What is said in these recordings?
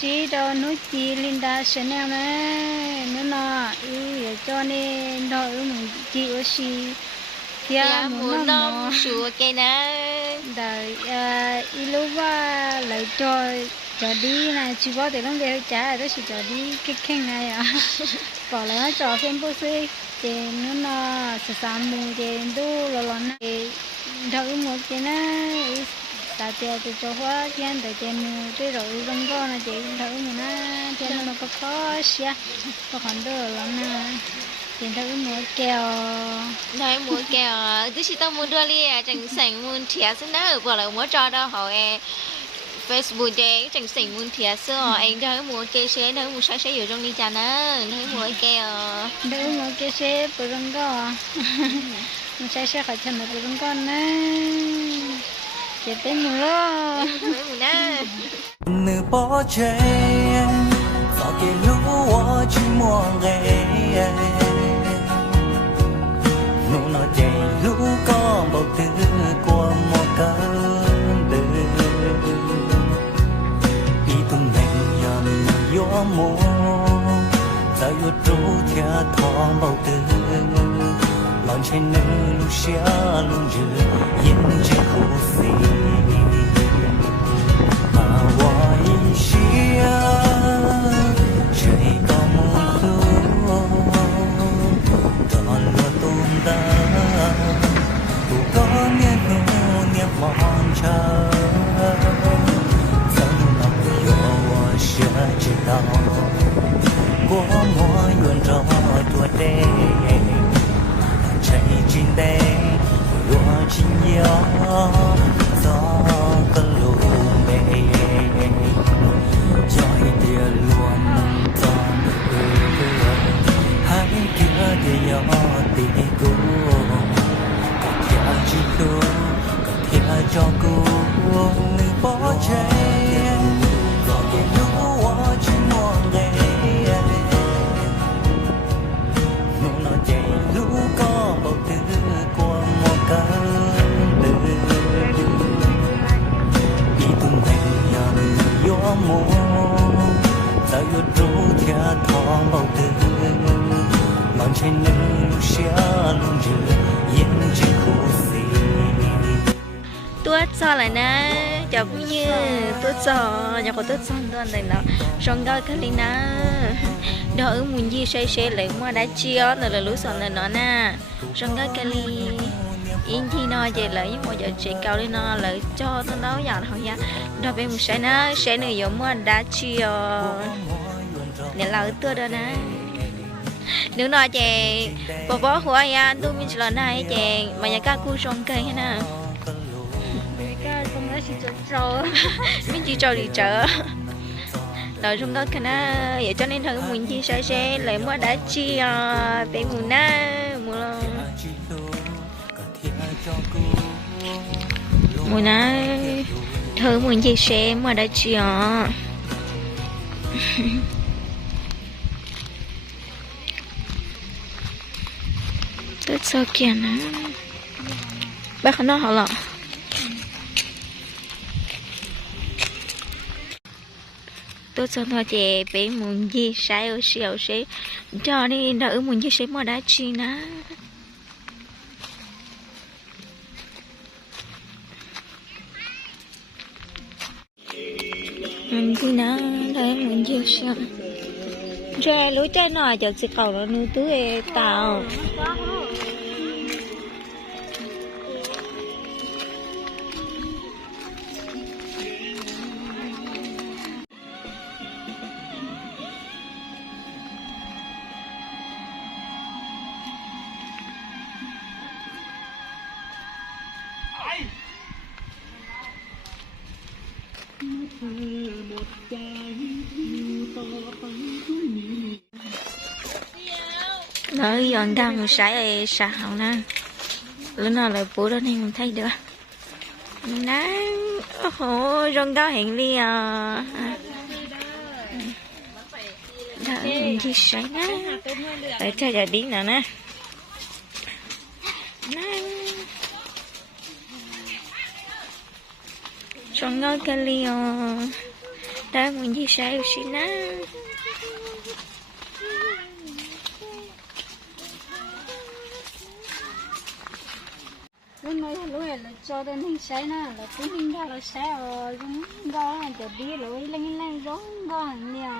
chỉ cho núi chỉ Linda sẽ nè nè nữa nọ ý cho nên đó ừ mình chỉ ở xí thì dạ muốn muốn nó nó sủa cái nè. Đời ý lúc và lại cho cho đi này chỉ có thể lúc về trả đó chỉ cho đi cái khen này à. Bỏ lại nó cho thêm bớt xí. Thì nữa nọ sẽ sắm mua thì đủ lo lo này thôi một cái này ta chơi thì cho tiền để tiền mua cái rồi rong co là chị thử mà nó tiền nó có khó xia có khoản đồ lắm nè tiền thử mua kẹo nói muốn kêu tôi chỉ tao muốn đưa đi à chẳng sành muốn thiệt xin đó. Gọi là muốn cho đâu họ e Facebook để chẳng sành muốn thiệt xưa anh thấy muốn kêu xe nói muốn sai sẽ ở trong đi chả nè thấy muốn kêu thử mua cái xe bự rong co mình sẽ sẽ phải chân được bự rong จะเป็นมึงเนาะมือปอเชยขอเกลูว่าชิมวงเกนูนอเจลูก็บอกเธอกลัวมอกันเดินอีตุ้งแดงยามยัวมัวจะหยุดรู้เธอท้องบอกเธอ lon trên nơi lu xia luôn dự yên chỉ khu xì mà tôi lại nè chào cũng như tôi cho nhà của tôi xong tôi này nó xong đó cái này nè đó ở muốn gì say xe lại mua đã chia rồi là lúa sọn này nó nè xong đó cái ly yên chi nó về lại nhưng mà giờ chị cầu lên nó lại cho tôi đấu giờ thôi nha đó bên một sẽ nè sẽ nữa giờ mua đã chia để là ở tôi đó nè nếu nói chị bỏ bỏ hoa ya tôi mình sẽ là này chị mà nhà ca cu sông cây nè con nó chỉ trâu mình chỉ cho đi chợ rồi trong đó cái nó vậy cho nên thằng mình chi sai xe lại mua đã chi à bé muốn na mua lo ờ, na. Thằng mình chi xe mua đã chi à tất sao kia nè bác nó họ lọ tôi xong thôi chị bé muốn gì sai ở xíu xí cho đi, đỡ muốn gì xí mà đã chi ná. Muốn gì ná, đỡ muốn gì sao? Rồi lối trái nọ chợt sẽ cầu nó nuôi tưới dọn ra một sải xà hậu nè lúc nào lại bố đó nên mình thấy được. Nắng ồ, rong đó hẹn đi à. Đó đi sải nè để cho giờ đi nữa nè nắng xong ngó cái liều đã muốn gì sai xí na lúc này lúc này là cho đến hình sai nè là cũng hình ra là sai rồi cũng đó giờ đi rồi lên lên giống đó nè.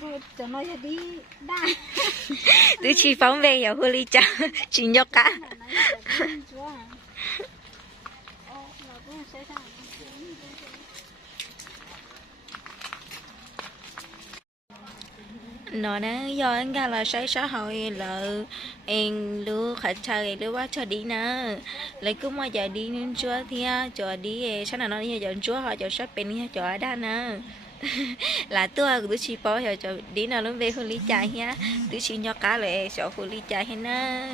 Rồi cho nó đi. Đa. Tứ chi phóng về giờ hô ly cha chỉ nhóc cả chúa Ờ, là cũng sai sao nó nè do anh ga là sai xã hội là em lưu khách chơi lưu quá cho đi nè. Lấy cứ mà giờ đi nên chúa thì à, cho đi sáng nào nó đi giờ chúa họ cho shopping cho ở đó nè. Là tôi cứ à, chỉ bỏ giờ cho đi nào luôn về hôn lý chạy nha tứ chỉ nhỏ cá lại cho hôn lý chạy hết nè.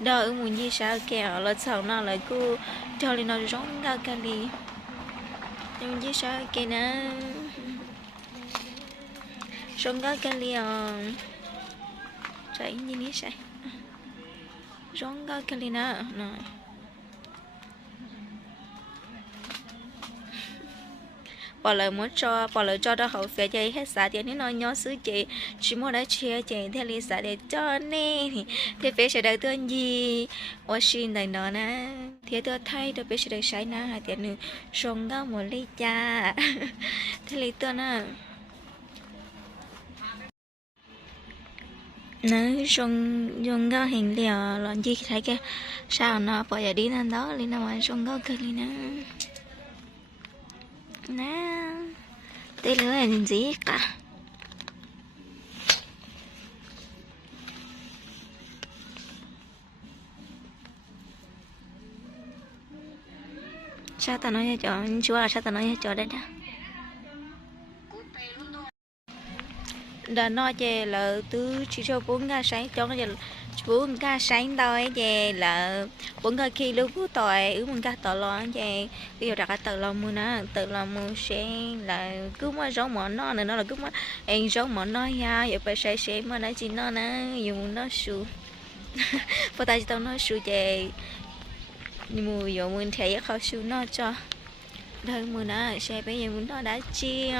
Đó ở muốn gì sao kẹo là sau nó lại cứ cho lên nó giống ga cái đi nhưng gì sao kẹo nè. Rong ga cà li Chạy như ní chạy. Rong ga cà li nè bỏ lời muốn cho, bỏ lời cho đó hậu phía chạy hết xã thì nó nhỏ xứ chị chỉ muốn đã chia chạy theo lý xã để cho nè. Thì phía sẽ đợi tương gì? Ở xin này nó nè. Thì tôi thay tôi biết sẽ đợi sai nè. Thì tiền nữa. Rong một ly cha. Thế lý tôi nè nó xuân dùng có hình liệu loạn gì thấy cái sao nó bỏ giờ đi lên đó, lên nào mà xuân có cái nữa nè. Nè đây là làm gì cả. Sao ta nói cho chúa là sao ta nói cho đây đó? Đã nói về là từ chỉ cho bốn ga sáng cho nó bốn ga sáng thôi về là bốn ga khi lúc bữa tỏi ứ bốn ga tỏi lo về bây giờ đặt tự lo mua nó tự lo mua sẽ là cứ mà giống món nó nữa nó là cứ mà em giống món nó ha, giờ phải sẽ sẽ mà nói chỉ nó nó dùng nó su phải tại tao nó su về mua giờ mình thấy khó su nó cho. Đây mua nó sẽ bây giờ muốn nó đã chia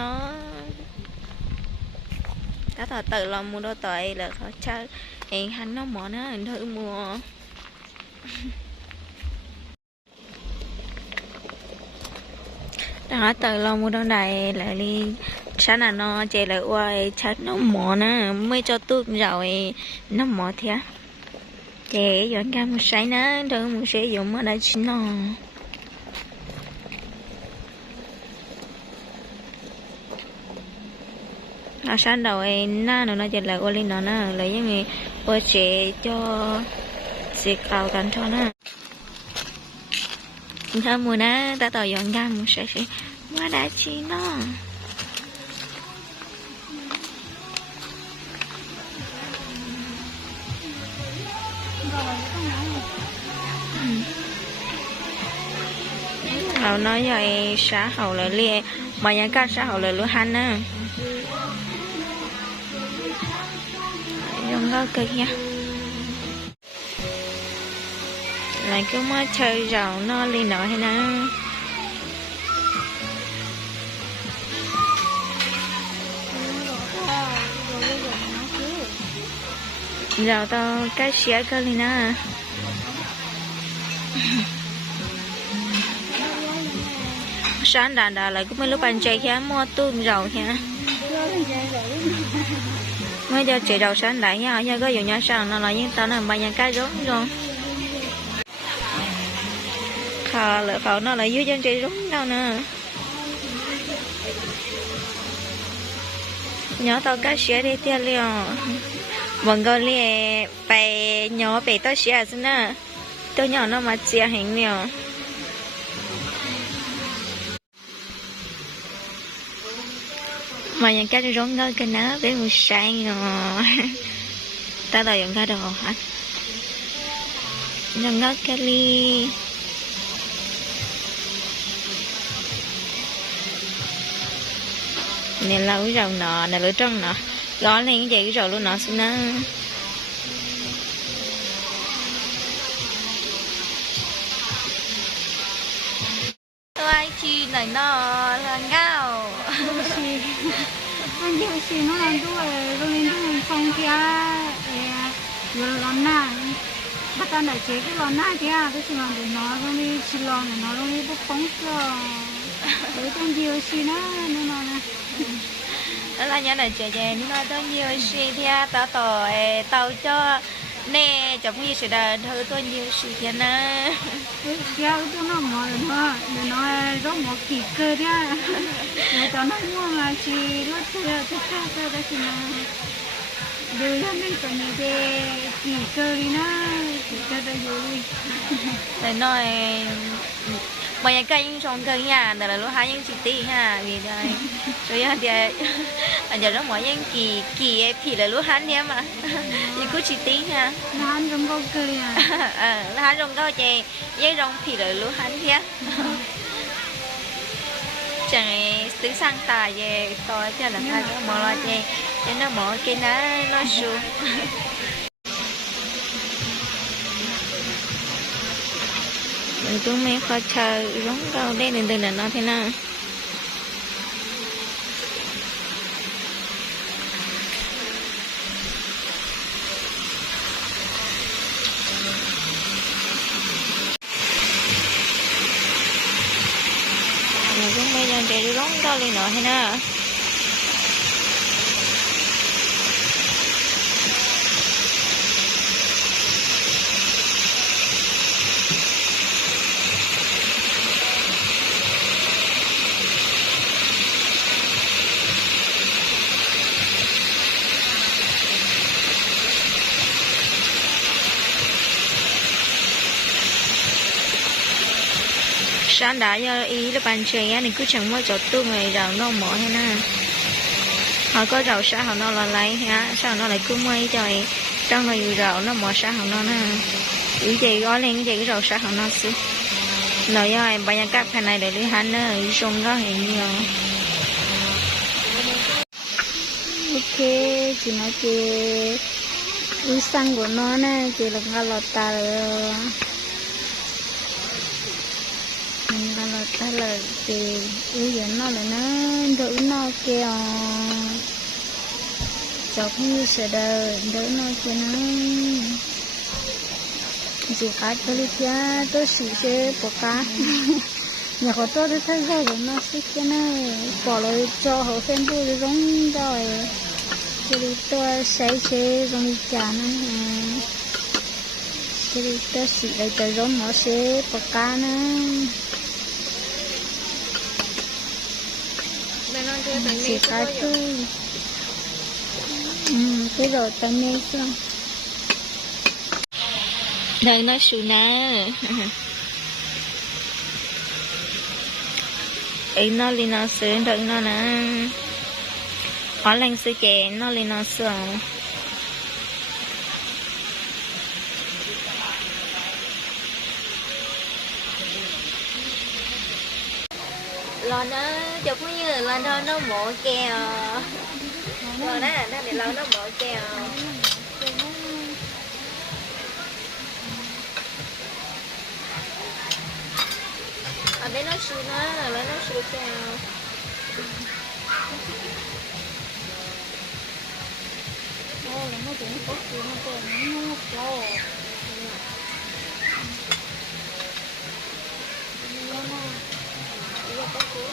ta thọ tự lo mua đôi tội là khó chơi. Em hành nó mỏ nó anh thử mua. Đó tự lo mua đôi này lại đi sáng là nó chạy lại quay chắc nó mỏ nó, mới cho tôi rồi nó mỏ thế chạy dọn cam một sáng nó thử một sử dụng ở đây xin nó à sáng đầu em na nó nó chuyện là ô linh nó na lấy những người bơ chế cho sẽ cao tấn cho na thơ mùa na ta tỏ dọn ra một sẽ sẽ mua đã chi nó. Hậu nói vậy xã hậu lại lia, mà nhà ca xã hậu lại lúa hành á. Vâng, giống cực nha. Lại cứ mới chơi rầu nó lên nọ hay nè. Rầu tao cái xía cơ lên nè. Sáng đàn đà lại cũng mấy lúc anh chơi khá mua tôm rầu nha? Mới cho chị đầu sáng lại nha nha có dù nhà sáng nó nói những tao là bao nhiêu cái rốn luôn, khờ lại khẩu nó lại dưới chân chị rốn đâu nè nhỏ tao cá sữa đi theo liền bọn gọi liền phải nhỏ phải tao sữa xin nè tôi nhỏ nó mà chia hình liền mà những cái rốn đó cái nó bé một sang rồi. Ta đòi dùng cái đồ hả? Nhận cái cái ly nè, lâu rồi nọ nè, lửa trăng nọ gõ lên cái gì rồi luôn nọ xin nó này nó là anh nó làm đuôi rồi lên đuôi phong kia rồi lon na. Bắt ta đại chế cái lon na kia, cái gì mà để nó rồi đi chỉ lon này nó rồi đi bốc phóng cho rồi con Yoshi nó nó nó đó là nhà đại chế trẻ nó có nhiều suy thì tao tỏ tao cho nè chồng như sẽ là thơ tôi nhiều suy thì nó kia tôi nó rồi nó để nó rất mò kỳ cơ ra rồi cho nó mua mà chỉ lót chơi chơi chơi chơi đó chỉ mà. Đưa ra nên còn như thế kỳ cơ đi nó kỳ cơ đó rồi để nói cây trong cây nhà là lúc hai những chị tí ha. Vì đây rồi thì anh giờ nó mỗi những kỳ kỳ thì là lúc hai nha mà thì cứ tí ha. Nó ăn trong câu cười à? Ờ là hai rong cao chè dây rong thì là lúc hai nha chẳng tứ sang tài về tôi cho là hai cái mò lo chè cho nó mỏ cái nó nó xuống mình chúng mấy khó chờ giống đâu đây đừng đừng là nó thế nào mình chúng mấy giờ chạy giống đâu lên nó thế nào sáng đã giờ ý là bàn chơi á, nên cứ chẳng mua cho tôi người rào nó mỏ hay na họ có rào sao họ nó là lấy ha sao nó lại cứ mua trời. Trong này rào nó mỏ sao họ nó na ý gì gói lên cái gì rau sao họ nó xí. Nói rồi bây giờ các cái này để đi hắn nữa xong đó thì nhiều. Ok chị nói chị ý xăng của nó nè chị là ngà lọt ta rồi ngà lọt ta là thì ưu dẫn nó là nó đỡ nó kia chọc như sẽ đỡ đỡ nó kêu nó chỉ cá cho đi kia tôi xỉ sẽ bỏ cá nhà họ tôi thấy thấy rồi nó xích cái này bỏ lại cho họ xem tôi thì giống rồi đi tôi sẽ xe giống đi chả nó thì tôi xịt lại cho giống nó xe bỏ cá nữa chỉ cá tôi ừ cái rồi tao nghe xong đợi nó sù nè ấy nó lên nó sướng đợi nó nè họ lên sư chè, nó lên nó sướng nó chụp cũng như là nó nó mổ kèo rồi đó nó để lâu nó mổ kèo ở đây nó sư nó lấy nó sư kèo Ôi, nó chỉ có chuyện nó còn nó cho Hãy Ghiền Mì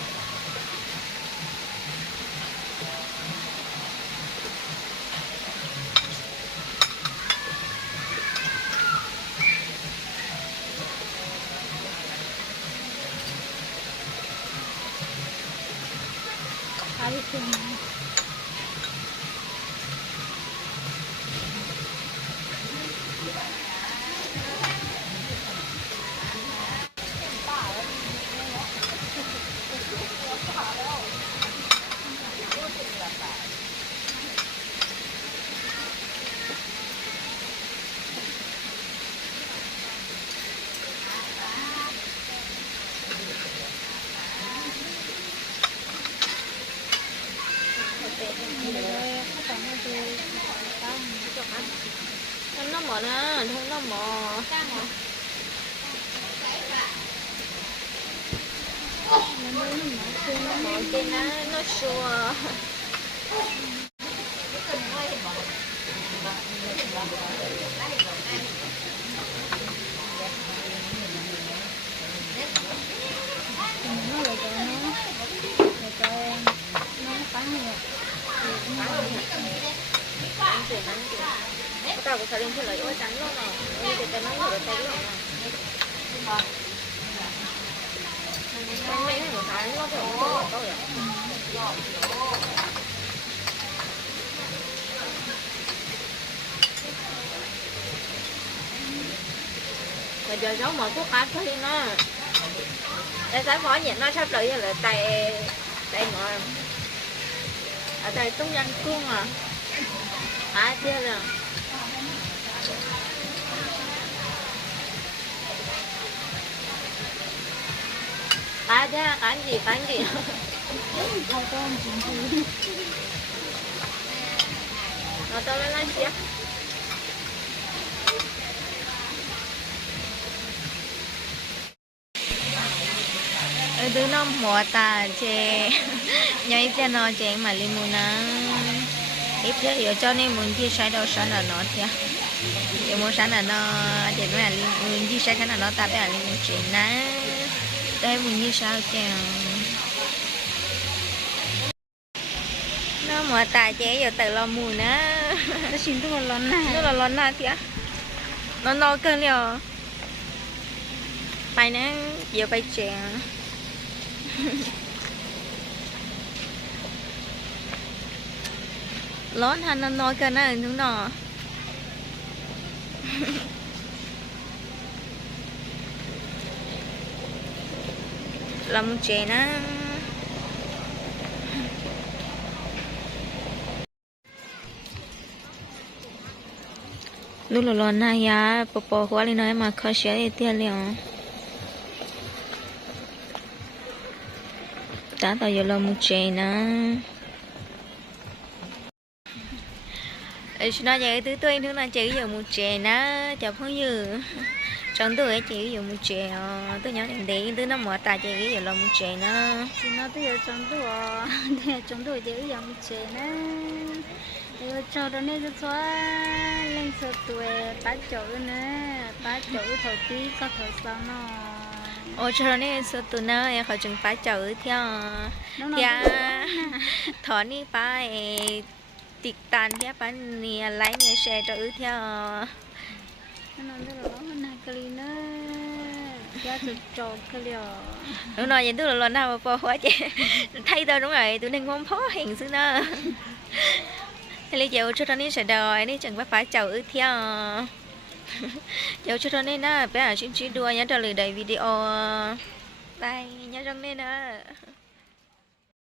Gõ Thơm nó thơm nó mỏ Nó Một cái nó nó xua nó lại tao có thể lên thôi là yếu trắng luôn nè Như cái nó nói rồi thấy luôn nè Mấy mấy nó thì không có đâu vậy Bây giờ giấu mở thuốc áp thôi nó Để sáng phó nhẹ nó sắp tới là tay tay ngồi. Ở đây tung nhanh cương à. À chưa rồi à chứ cá gì cá gì? Không có ăn chuyện gì nó tôi lên lên Đứa ở nó mùa ta chè. Nhớ ít cho nó chè mà li mù á ít chứ giờ cho nên muốn chia sẻ đâu sẵn là nó thì à. giờ muốn sẵn là nó chè nó là li muốn chia sẻ cái là nó ta bé là li muốn chuyện ná đây muốn như sao chèo nó mùa ta chè giờ từ lo mùa á nó xin tôi một lần này nó là lo na thì á nó no cơn liều bài nè giờ bài chè lớn hành nó nói cái này đúng nọ làm chè nó. Lúc là na ya bò bò quá lên nói mà khó xé thì tiếc liền. Đã tao giờ làm chè nó. Ấy nó vậy tứ tôi thứ là chỉ giờ một chè nó, chào phong như trong tôi chỉ giờ một chè tôi nhớ đến đấy tôi nó mở tài chỉ giờ làm một chè nó thì nó bây giờ trong tôi thì trong tôi chỉ dùng chè nó thì cho đó nên cho lên số tuổi ba chỗ nữa ba chỗ thầu tí có thầu sau nó ôi cho nên số tụi nó em khỏi chừng phải chờ theo ya thọ ni ba tiệt tàn theo ba ni lấy người xe cho ư theo nó nói là nó giá cái liều nói vậy tôi là lần nào mà quá chị. Thay tôi đúng rồi, tôi nên không phó hình xưa nữa thì lấy do cho nên sẽ đòi nên chẳng phải phải chào ư theo. Giờ cho nên nó bé là chuyện chuyện đua, nhớ trả lời đầy video. Bye, nhớ trong nên nữa